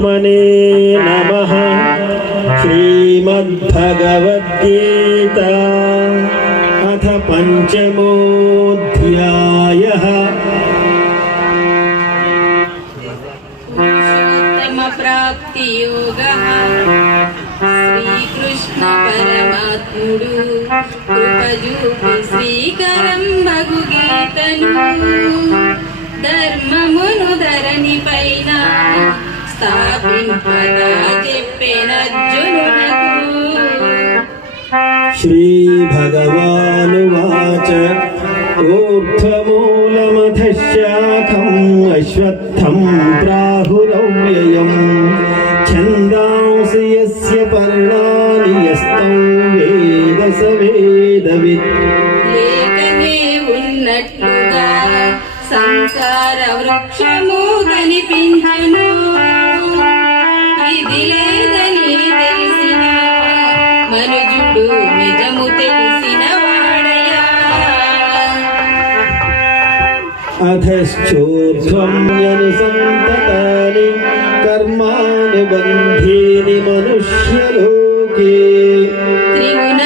परमात्मने नमः। श्रीमद्भगवद्गीता अथ पंचमोऽध्यायः। पुरुषोत्तमप्राप्तियोगः। श्रीकृष्ण परमात्मुडु कृपजूपि श्रीकरं भगुगीतनु ధర్మమును ధరణి పైన స్థాపింపగా చెప్పెనర్జునునకు. శ్రీ భగవానువాచ ఊర్ధ్వమూలమధశాఖం అశ్వత్థం ప్రాహురవ్యయం ఛందాంసి యస్య పర్ణాని యస్తం వేద స వేదవిత్. లేకనే ఉన్నట్లుగా సంసార వృక్షము కనిపించును, ఇది లేదని తెలిసిన మనుజుడు నిజము తెలిసిన వాడయా. అధశ్చోర్ధ్వం యనుసంతతాని కర్మానుబంధీని మనుష్యలోకే త్రిగుణ